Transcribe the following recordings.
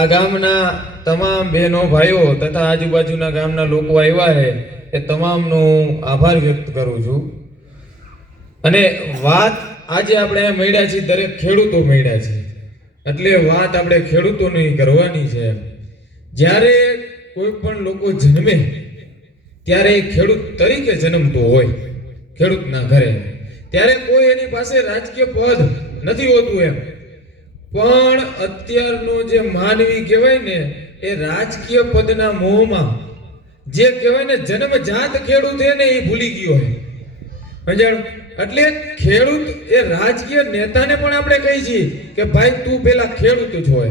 આ ગામના તમામ બહેનો ભાઈઓ તથા આજુબાજુના ગામના લોકો આવ્યા છે એ તમામનો આભાર વ્યક્ત કરું છું। અને વાત આજે આપણે મળ્યા છીએ, દરેક ખેડૂતો મળ્યા છે, એટલે વાત આપણે ખેડૂતોની કરવાની છે। જ્યારે કોઈ પણ લોકો જન્મે ત્યારે ખેડૂત તરીકે જન્મતો હોય ખેડૂતના ઘરે, ત્યારે કોઈ એની પાસે રાજકીય પદ નથી હોતું એમ, પણ અત્યારનો જે માનવી કહેવાય ને એ રાજકીય પદના મોહમાં જે કહેવાય ને જન્મજાત ખેડૂત છે ને એ ભૂલી ગયો છે। એટલે ખેડૂત એ રાજકીય નેતાને પણ આપણે કહી છીએ કે ભાઈ તું પેલા ખેડૂત છો,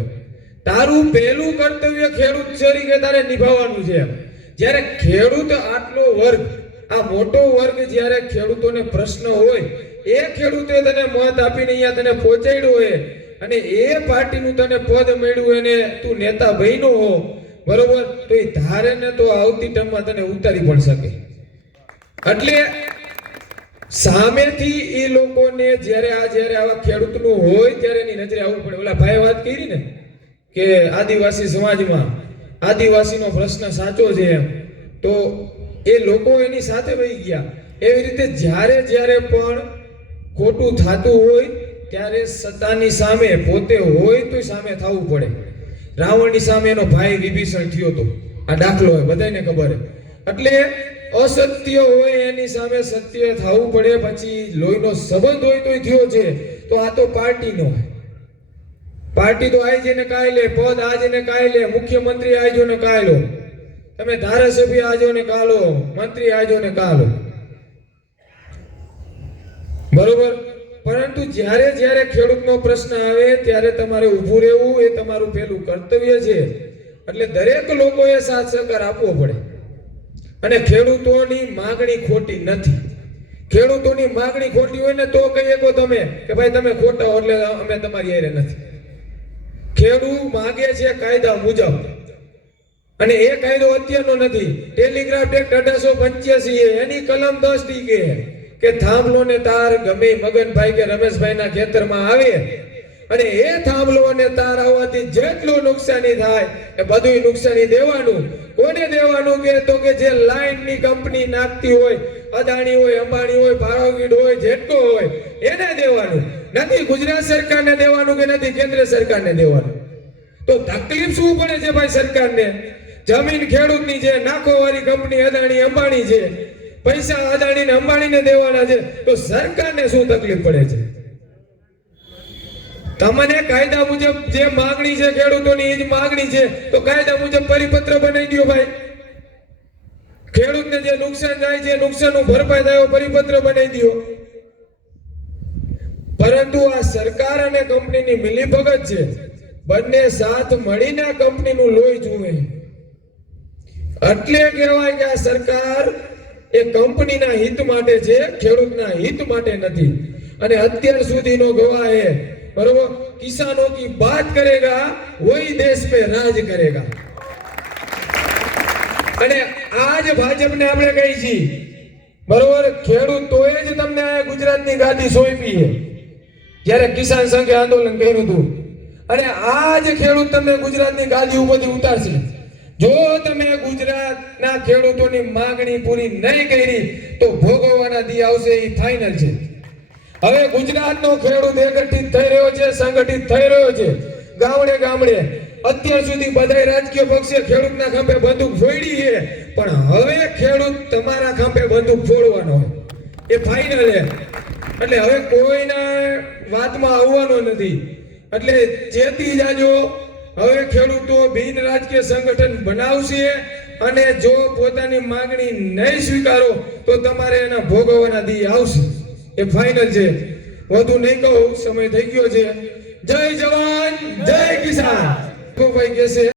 તારું પહેલું કર્તવ્ય ખેડૂત તરીકે તારે નિભાવવાનું છે। જ્યારે ખેડૂત આટલો વર્ગ, આ મોટો વર્ગ જ્યારે ખેડૂતોને પ્રશ્ન હોય, એ ખેડૂતે તને મત આપીને અહીંયા તને પહોંચાડ્યો હોય અને એ પાર્ટીનું તને પદ મળ્યું એને તું નેતા બન્યો હો, બરોબર, તો એ ધારે ને તો આવતી ટર્મમાં તને ઉતારી પણ શકે। એટલે સામેથી એ લોકોને જ્યારે આવા ખેડૂતનું હોય ત્યારે એની નજરે આવવું પડે। ઓલા ભાઈએ વાત કરી ને કે આદિવાસી સમાજમાં આદિવાસીનો પ્રશ્ન સાચો છે એમ, તો એ લોકો એની સાથે વહી ગયા। એવી રીતે જ્યારે પણ ખોટું થતું હોય ત્યારે સત્તાની સામે પોતે હોય તો સામે થવું પડે। રાવણની સામે એનો ભાઈ વિભીષણ થયો હતો, આ દાખલો હોય, બધાને ખબર છે। એટલે અસત્ય હોય એની સામે સત્ય થવું પડે, પછી લોહીનો સંબંધ હોય તોય થયો છે, તો આ તો પાર્ટીનો હોય। પાર્ટી તો આઈ જઈને કાઈ લે, પદ આજને કાઈ લે, મુખ્યમંત્રી આજો ને કાઈ લો, તમે ધારાસભ્ય આજો ને કાલો, મંત્રી આજો ને કાલો, બરોબર। પરંતુ જ્યારે ખેડૂતનો પ્રશ્ન આવે ત્યારે તમારે ઊભું રહેવું એ તમારું પહેલું કર્તવ્ય છે। એટલે દરેક લોકોએ સાથ સહકાર આપવો પડે। અને ખેડૂતોની માંગણી ખોટી નથી, ખેડૂતોની માંગણી ખોટી હોય ને તો કહીએ કો તમે કે ભાઈ તમે ખોટા એટલે અમે તમારી હારે નથી। ખેડૂત માંગે છે કાયદા મુજબ, અને એ કાયદો અત્યારનો નથી, ટેલિગ્રાફ એક્ટ 1885 એની કલમ 10 ટીકે કે થાંભલો ને તાર ગમે મગનભાઈ કે રમેશભાઈના ખેતરમાં આવે અને એ થાંભલો અને તાર આવવાથી જેટલું નુકસાની થાય એ બધું નુકસાની દેવાનું। કોને દેવાનું કે તો કે જે લાઈનની કંપની નાખતી હોય, અદાણી હોય, અંબાણી હોય, ભારોગીડ હોય, જેટકો હોય એને દેવાનું, નથી ગુજરાત સરકારને દેવાનું કે નથી કેન્દ્ર સરકારને દેવાનું। તો તકલીફ શું પડે છે ભાઈ સરકારને? જમીન ખેડૂતની છે, નાખોવાળી કંપની અદાણી અંબાણી છે, પૈસા અદાણી ને અંબાણીને દેવાના છે, તો સરકારને શું તકલીફ પડે છે? તમને કાયદા મુજબ જે માંગણી છે ખેડૂતોની એ જ માંગણી છે, તો કાયદા મુજબ પરિપત્ર બનાવી દો ભાઈ। ખેડૂતને જે નુકસાન થાય છે નુકસાનનું ભરપાઈ થાય પરિપત્ર બનાવી દો। પરંતુ આ સરકાર અને કંપનીની મિલીભગત છે, બંને સાથ મળીને આ કંપનીનું લોહી જુએ। એટલે કહેવાય કે આ સરકાર એ કંપનીના હિત માટે છે, ખેડૂતના હિત માટે નથી। અને અત્યાર સુધીનો ગવાહ है, बरोबर, किसानों की बात करेगा वही देश पे राज करेगा। અને આજ ભાજપને આપણે કહી છીએ, બરોબર, ખેડૂત તોય જ તમને ગુજરાતની ગાદી સોંપી છે જ્યારે કિસાન સંઘે આંદોલન કર્યું હતું, અને આજ ખેડૂત તમને ગુજરાતની ગાદી ઉપરથી ઉતારશે જો તમે ગુજરાતના ખેડૂતોની માંગણી પૂરી નહીં કરી તો ભોગવવાના દી આવશે, એ ફાઇનલ છે। હવે ગુજરાતનો ખેડૂત એકત્રિત થઈ રહ્યો છે, સંગઠિત થઈ રહ્યો છે, ગામડે ગામડે। અત્યાર સુધી બધા રાજકીય પક્ષે ખેડૂતના ખંભે બંદૂક ફોડી છે, પણ હવે ખેડૂત તમારા ખંભે બંદૂક ફોડવાનો એ ફાઇનલ છે। એટલે હવે કોઈના વાતમાં આવવાનો નથી। એટલે ચેતી જાજો, હવે ખેડૂતો બિન રાજકીય સંગઠન બનાવશે, અને જો પોતાની માંગણી નહીં સ્વીકારો તો તમારે એના ભોગવવાના દી આવશે, એ ફાઇનલ છે। વધુ નહીં કહું, સમય થઈ ગયો છે। જય જવાન જય કિસાન। ભાઈ કહેશે